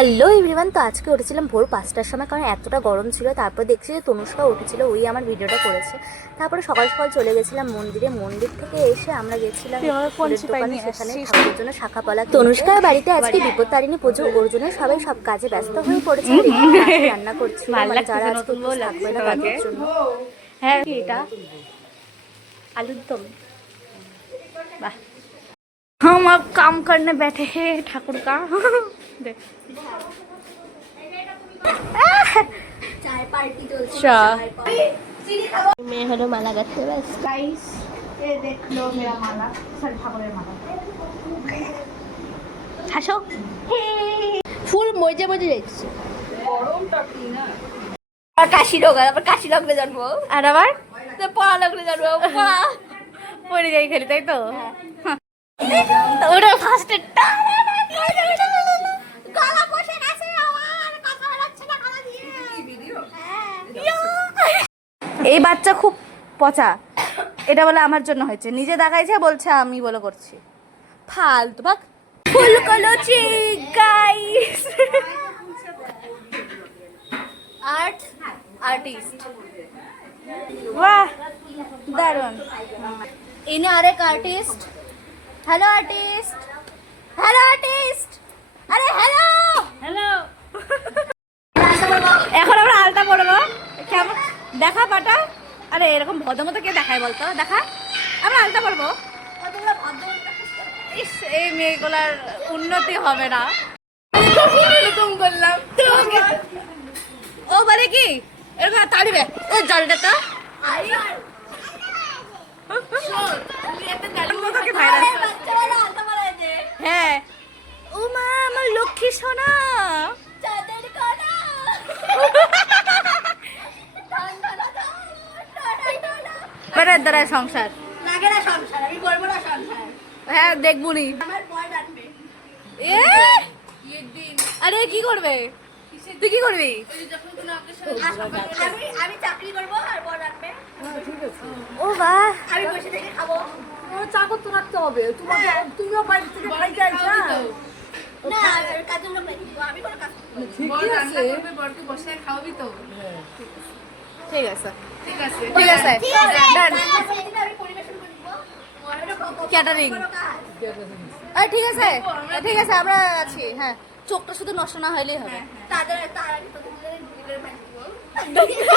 Hello everyone, তো আজকে উঠেছিলাম ভোর 5টার সময়, কারণ এতটা গরম ছিল। তারপর দেখছি যে তনুষ্কা উঠেছিল, ওই আমার ভিডিওটা করেছে। তারপরে সকাল সকাল চলে গেছিলাম মন্দিরে। মন্দির থেকে এসে আমরা গেছিলাম ফুলের দোকানে, সেখানে ঠাকুরের জন্য শাখাপলা। তনুষ্কার বাড়িতে আজকে বিপত্তারিণী পুজো, ওর জন্য সবাই সব কাজে ব্যস্ত হয়ে পড়েছে। রান্না করছিল, মানে যারা আজকে থাকবে না তাদের জন্য। হ্যাঁ, এটা आलूर दम। वाह, हम अब काम करने बैठे हैं ठाकुर का। চায় পার্টি চলছে। मैं हलो माला गाते बस गाइस ये देख लो मेरा माला, सर ठाकुरेर माला। হাসো। ফুল মজে মজে যাচ্ছে। গরমটা কি না, আর কাশি রোগ, আবার কাশি লাগলে জানবো, আর আবার পড়া লাগলে জানবো, পড়া পড়ে যাই খালি, তাই তো? ওটা ফার্স্ট গলা বসে গেছে আমার, কথা বেরোচ্ছে না গলা দিয়ে। এই বাচ্চা খুব পচা। এটা বলে আমার জন্য হয়েছে, নিজে দেখাইছে, বলছে আমি বলে করছি। ফালতু ভাগ। ফুল কলচি গাইস, আর্টিস্ট। বাহ, দারুণ। ইনি আরেক artist. Hello artist, hello artist, আরে হ্যালো হ্যালো। এখন আমরা আলতা পড়বো। কেমন দেখা পাটা? আরে এরকম ভদ্রমতো কে দেখায় বলতো? দেখা, আমরা আলতা পড়বো। ইস, এই মেয়েগুলার উন্নতি হবে না। এরকম বললাম ও বলে কি এরকম তাড়িবে ও জলটা তো হ্যাঁ। ও মা, আমার লক্ষ্মী সোনা। বেটার দ্বারা সংসার লাগে না সংসার, আমি করবো না সংসার, হ্যাঁ দেখবুনি। আমার বয় ডাকবে। এ আরে কি করবে তুই? কি করবি? আমি চাকরি করবো আর বয় ডাকবে। ও বাহ, আমি বসে থেকে খাবো। চাকর তো রাখতে হবে, তুমিও বাইরে থেকে খাইতে আইছা। না, কাজের লোক নাকি, আমি কোনো কাজ করবো না। ঠিকই আছে, ঠিক আছে ঠিক আছে। ঠিক আছে ঠিক আছে, Done. সেদিন আমি পরিবেশন করে দিব। ক্যাটারিং। কোনো কাজ। ঠিক আছে ঠিক আছে, আমরা আছি। হ্যাঁ, চোখটা শুধু নষ্ট না হইলেই হবে। তার আগে তোদের দুজনের বাড়ি দিব।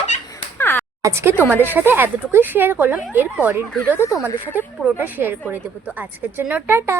আজকে তোমাদের সাথে এতটুকুই শেয়ার করলাম, এর পরের ভিডিওতে তোমাদের সাথে পুরোটা শেয়ার করে দেবো। তো আজকের জন্য টাটা।